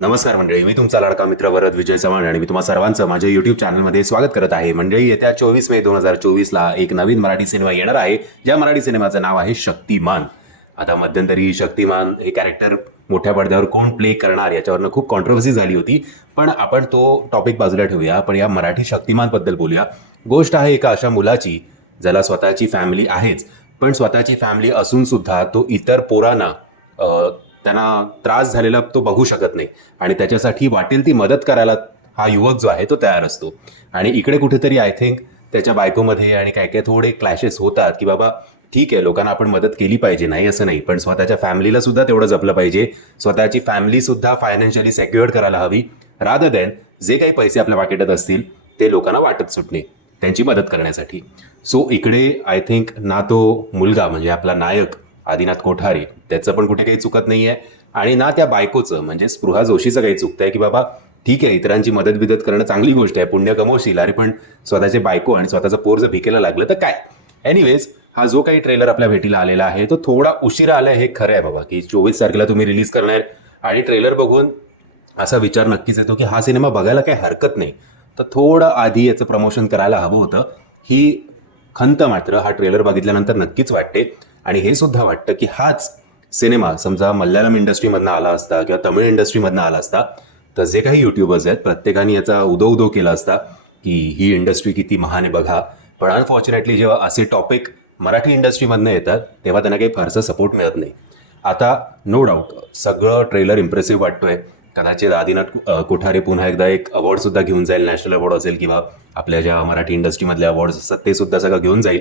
नमस्कार मंडळी, मी तुमचा लाडका मित्र वरद विजय चव्हाण आणि मी तुम्हा सर्वांचं माझ्या युट्यूब चॅनलमध्ये स्वागत करत आहे. मंडळी, येत्या 24 मे 2024ला एक नवीन मराठी सिनेमा येणार आहे, ज्या मराठी सिनेमाचं नाव आहे शक्तिमान. आता मध्यंतरी शक्तिमान हे कॅरेक्टर मोठ्या पडद्यावर कोण प्ले करणार याच्यावरनं खूप कॉन्ट्रोवर्सी झाली होती, पण आपण तो टॉपिक बाजूला ठेवूया. आपण या मराठी शक्तिमानबद्दल बोलूया. गोष्ट आहे एका अशा मुलाची ज्याला स्वतःची फॅमिली आहेच, पण स्वतःची फॅमिली असून सुद्धा तो इतर पोरांना त्यांना त्रास झालेला तो बघू शकत नाही आणि त्याच्यासाठी वाटेल ती मदत करायला हा युवक जो आहे तो तयार असतो. आणि इकडे कुठेतरी आय थिंक त्याच्या बायकोमध्ये आणि काय काय थोडे क्लॅशेस होतात की बाबा ठीक आहे, लोकांना आपण मदत केली पाहिजे, नाही असं नाही, पण स्वतःच्या फॅमिलीला सुद्धा तेवढं जपलं पाहिजे. स्वतःची फॅमिली सुद्धा फायनान्शियली सेक्युअर्ड करायला हवी, रादर दॅन जे काही पैसे आपल्या पाकिटात असतील ते लोकांना वाटत सुटणे त्यांची मदत करण्यासाठी. सो इकडे आय थिंक ना तो मुलगा म्हणजे आपला नायक आदिनाथ कोठारे त्याचं पण कुठे काही चुकत नाहीये आणि ना त्या बायकोचं म्हणजे स्पृहा जोशीचं काही चुकतंय की बाबा ठीक आहे, इतरांची मदत बिदत करणं चांगली गोष्ट आहे, पुण्य कमवशील, अरे पण स्वतःचे बायको आणि स्वतःचं पोर जर भिकेला लागलं तर काय. एनिवेज, हा जो काही ट्रेलर आपल्या भेटीला आलेला आहे तो थोडा उशिरा आलाय हे खरं आहे बाबा, की 24 तारखेला तुम्ही रिलीज करणार आणि ट्रेलर बघून असा विचार नक्कीच येतो की हा सिनेमा बघायला काही हरकत नाही, तर थोडं आधी याचं प्रमोशन करायला हवं होतं. ही खंत मात्र हा ट्रेलर बघितल्यानंतर नक्कीच वाटते. आणि हे सुद्धा वाटतं की हाच सिनेमा समजा मल्याळम इंडस्ट्रीमधनं आला असता किंवा तमिळ इंडस्ट्रीमधनं आला असता तर जे काही युट्यूबर्स आहेत प्रत्येकाने याचा उदो केला असता की ही इंडस्ट्री किती महान आहे बघा. पण अनफॉर्च्युनेटली जेव्हा असे टॉपिक मराठी इंडस्ट्रीमधनं येतात तेव्हा त्यांना काही फारसं सपोर्ट मिळत नाही. आता नो डाऊट सगळं ट्रेलर इम्प्रेसिव्ह वाटतोय. कदाचित आदिनाथ कोठारे पुन्हा एकदा एक अवॉर्ड सुद्धा घेऊन जाईल, नॅशनल अवॉर्ड असेल किंवा आपल्या ज्या मराठी इंडस्ट्रीमधले अवॉर्ड्स असतात ते सुद्धा सगळं घेऊन जाईल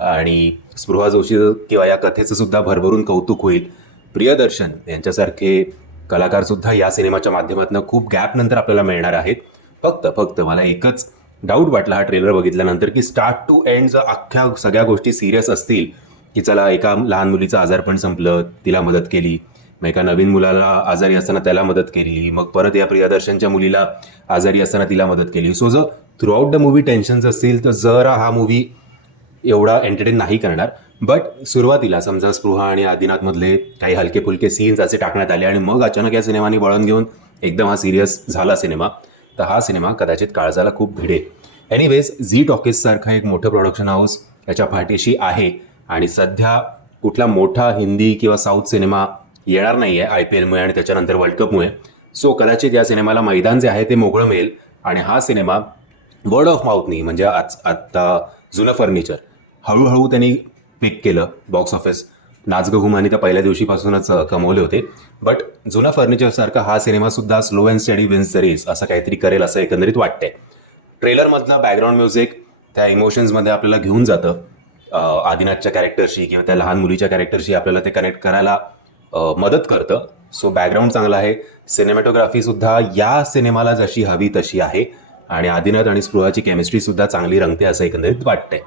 आणि स्पृहा जोशी किंवा या कथेचं सुद्धा भरभरून कौतुक होईल. प्रियदर्शन यांच्यासारखे कलाकार सुद्धा या सिनेमाच्या माध्यमातून खूप गॅप नंतर आपल्याला मिळणार आहेत. फक्त मला एकच डाऊट वाटला हा ट्रेलर बघितल्यानंतर की स्टार्ट टू एंड जर अख्ख्या सगळ्या गोष्टी सिरियस असतील की चला एका लहान मुलीचं आजारपण संपलं, तिला मदत केली, मग एका नवीन मुलाला आजारी असताना त्याला मदत केली, मग परत या प्रियदर्शनच्या मुलीला आजारी असताना तिला मदत केली. सो जर through out the movie tensions असतील तर जरा हा मूवी एवढा एंटरटेन नाही करणार. बट सुरुवातीला समजा स्पृहा आणि आदिनाथमधले काही हलके फुलके सीन्स असे टाकण्यात आले आणि मग अचानक या सिनेमाने वळण घेऊन एकदम हा सिरियस झाला सिनेमा, तर हा सिनेमा कदाचित काळजाला खूप भिडेल. एनिवेज, झी टॉकीज सारखं एक मोठं प्रोडक्शन हाऊस याच्या पाठीशी आहे आणि सध्या कुठला मोठा हिंदी किंवा साऊथ सिनेमा येणार नाही आहे IPLमुळे आणि त्याच्यानंतर वर्ल्ड कपमुळे. सो कदाचित या सिनेमाला मैदान जे आहे ते मोकळं मिळेल आणि हा सिनेमा वर्ड ऑफ माउथनी म्हणजे आत्ता जुनं फर्निचर हळूहळू त्यांनी पिक केलं. बॉक्स ऑफिस नाचगघुमानी त्या पहिल्या दिवशीपासूनच कमवले होते, बट जुना फर्निचरसारखा हा सिनेमासुद्धा slow and steady wins the race असं काहीतरी करेल असं एकंदरीत वाटतंय. ट्रेलरमधलं बॅकग्राऊंड म्युझिक त्या इमोशन्समध्ये आपल्याला घेऊन जातं. आदिनाथच्या कॅरेक्टरशी किंवा त्या लहान मुलीच्या कॅरेक्टरशी आपल्याला ते कनेक्ट करायला मदत करतं. सो बॅकग्राऊंड चांगलं आहे. सिनेमॅटोग्राफीसुद्धा या सिनेमाला जशी हवी तशी आहे आणि आदिनाथ आणि स्पृहाची केमिस्ट्री सुद्धा चांगली रंगते असं एकंदरीत वाटतंय.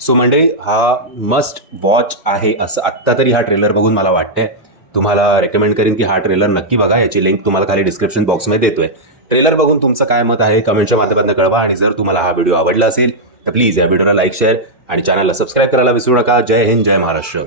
सो मंडळी, हा मस्ट वॉच आहे असं आत्ता तरी हा ट्रेलर बघून मला वाटतंय. तुम्हाला रेकमेंड करेन की हा ट्रेलर नक्की बघा. याची लिंक तुम्हाला खाली डिस्क्रिप्शन बॉक्समध्ये देतोय. ट्रेलर बघून तुमचं काय मत आहे कमेंटच्या माध्यमातून कळवा आणि जर तुम्हाला हा व्हिडिओ आवडला असेल तर प्लीज या व्हिडिओला लाईक, शेअर आणि चॅनलला सबस्क्राईब करायला विसरू नका. जय हिंद, जय महाराष्ट्र.